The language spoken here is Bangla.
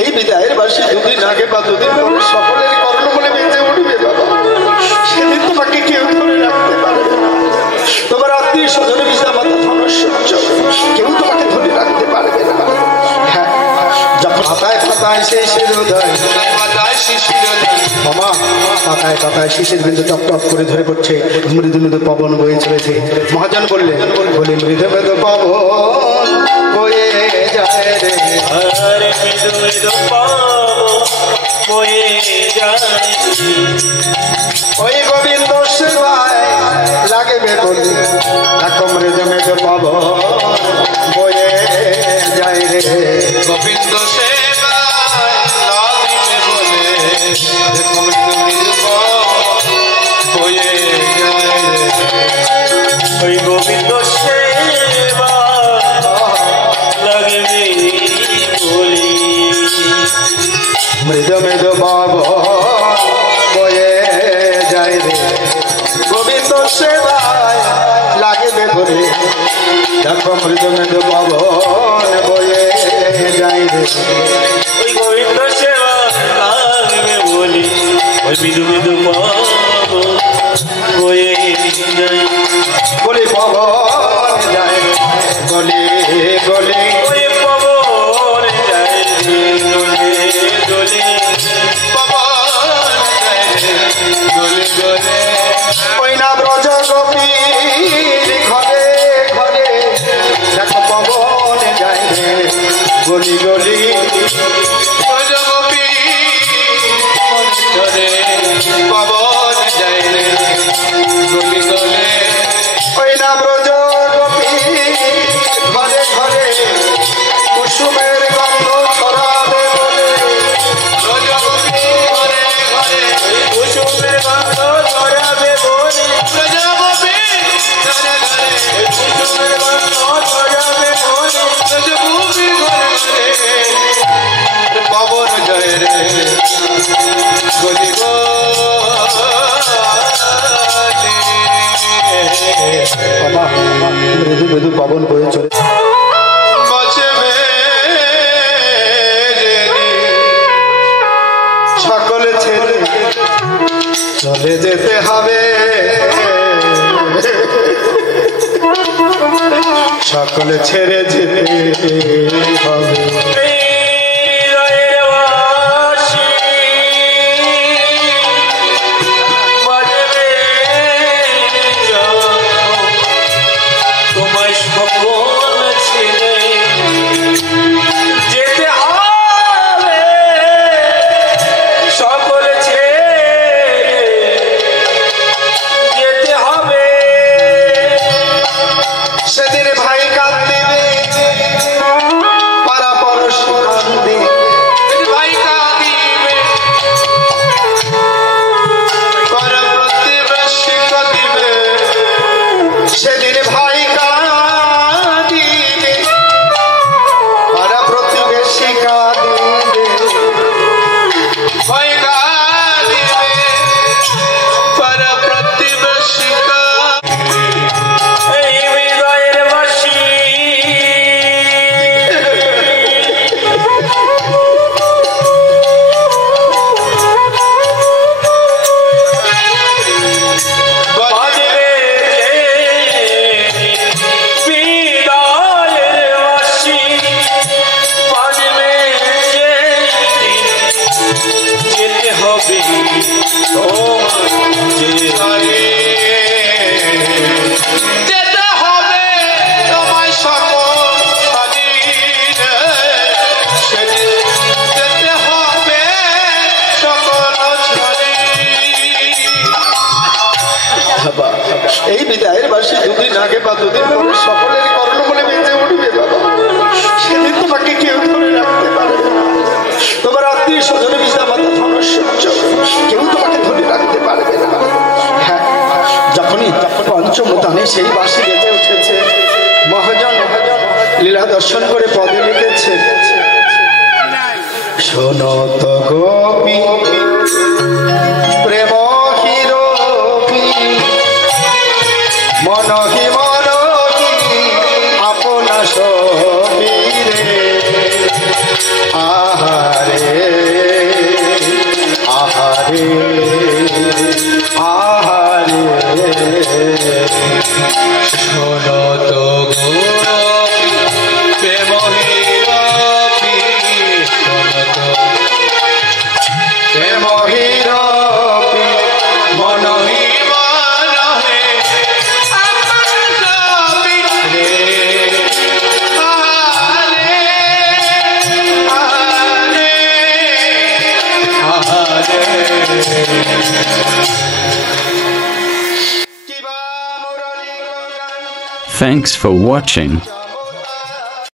এই বিদায়ের বাসী দুদিন আগে বা দুদিন পরে সকলের কর্ণ বলে বেঁচে উঠবে বাবা। সেদিন তোমাকে কেউ ধরে রাখতে পারবে না। তোমার আত্মীয় স্বজন পিতা মাতা ধনসূর্য কেউ তোমাকে ধরে রাখতে পারবে না। হ্যাঁ, যখন পাতায় পাতায় সেই শিরোদয়, মামা পাতায় পাতায় শিশির বিন্দু টপ টপ করে ধরে পড়ছে, মৃদু মৃদু পবন বয়ে চলেছে। মহাজন বললেন, বলে মৃদু মৃদু পবন বয়ে যায় রে, মৃদু মৃদু পবন বয়ে যায়, ওই গোবিন্দ সেবায় লাগবে বলে দেখো মৃদু মৃদু পবন বয়ে যায় রে, গোবিন্দ সেবায় লাগবে বলে দেখো মৃদু মৃদু পবন বয়ে যায় রে, ওই গোবিন্দ সেবা লাগবে বলে মৃদু মৃদু পবন বয়ে যায় রে, গোবিন্দ সেবায় লাগবে বলে দেখো মৃদু মৃদু পবন বয়ে যায় রে, ওই গোবিন্দ সেবা লাগবে বলে ওই মৃদু মৃদু পবন বয়ে যায়, বলে পবন যায় রে, বলে বলে ওই পবন যায় রে, দোলে দোলে পবন যায় রে, দোলে দোলে, ওই না ব্রজ গোপীর ঘরে ঘরে দেখো পবন যায় রে, গলি গলি ব্রজ গোপীর ঘরে পবন যায় রে, গলি গলি, ওই না ব্রজ গোপীর ঘরে ঘরে কুসুমের গন্ধ ছড়াবে বলে, ব্রজ গোপীর ঘরে ঘরে কুসুমের গন্ধ ছড়াবে বলে, ব্রজ গোপীর ঘরে ঘরে কুসুমের গন্ধ ছড়াবে বলে, ব্রজ গোপীর ঘরে ঘরে পবন যায় রে, গলি মৃদু মৃদু পবন বয়ে চলে সকলে ছেড়ে চলে যেতে হবে, সকলে ছেড়ে যেতে হবে, এই বিদায়ের বাসী দুদিন আগে বা দুদিন পরে সকলের কর্ণ বলে বেঁচে উঠবে বাবা। সেদিন তোমাকে কেউ ধরে রাখতে পারবে না। তোমার আত্মীয় স্বজন পিতা মাতা ধনসূর্য কেউ তোমাকে ধরে রাখতে পারবে না। হ্যাঁ, যখনই পঞ্চম তানে সেই বাসী বেঁচে উঠেছে, মহাজন লীলা দর্শন করে পদে লিখেছে, শোনো তো গোপী প্রেম মনহি মনহি আপনা সমীরে শোনো তো প্রেম হীরপি শোনো তো প্রেম হীরপি মন মনহে রে Thanks for watching.